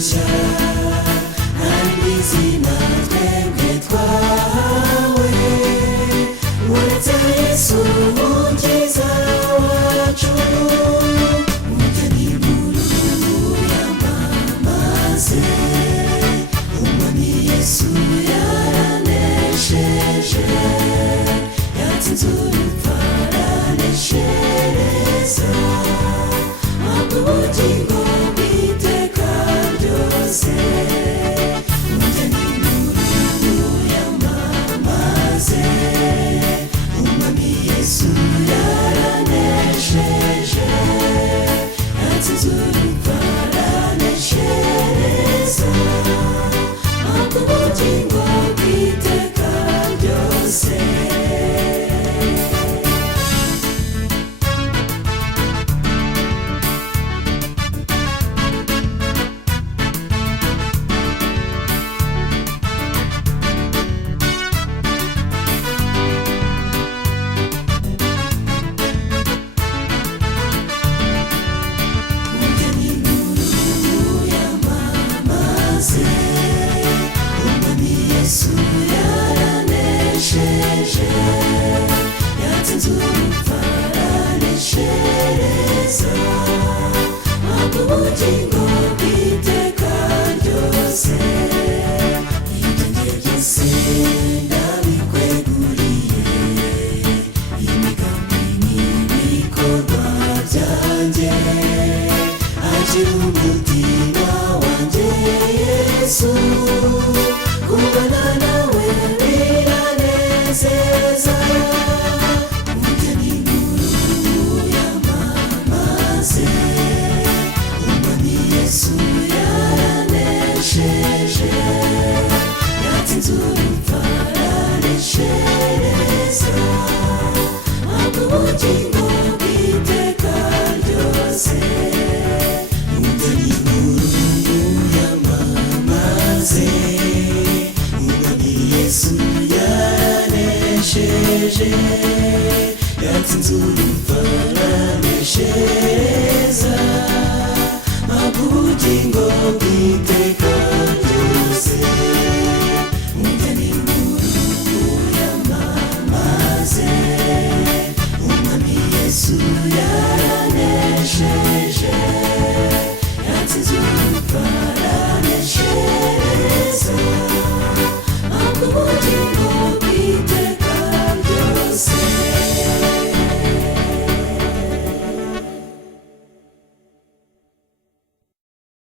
bushya hari izina twebwe twahawe uretse Yesu umukiza wacu umugeni mukuru yamamaze umwami Yesu yaranesheje yatsinze urupfu araneshereza ubugingo bw'iteka ryose umugeni mukuru yamamaze umwami Yesu yaranesheje yatsinze urupfu araneshereza ubugingo bw'iteka ryose. umwami Yesu yaranesheje yatsinze urupfu araneshereza ubugingo bw'iteka ryose ibyanjye byose ndabikweguriye imigambi n'ibikorwa byanjye akira umutima wanjye Yesu kubana nawe biranezeza umugeni mukuru yamamaze umwami Yesu yaranesheje yatsinze urupfu araneshereza ubugingo bw'iteka ryose umugeni mukuru yamamaze umwami Yesu yaranesheje yatsinze urupfu araneshereza ubugingo bw'iteka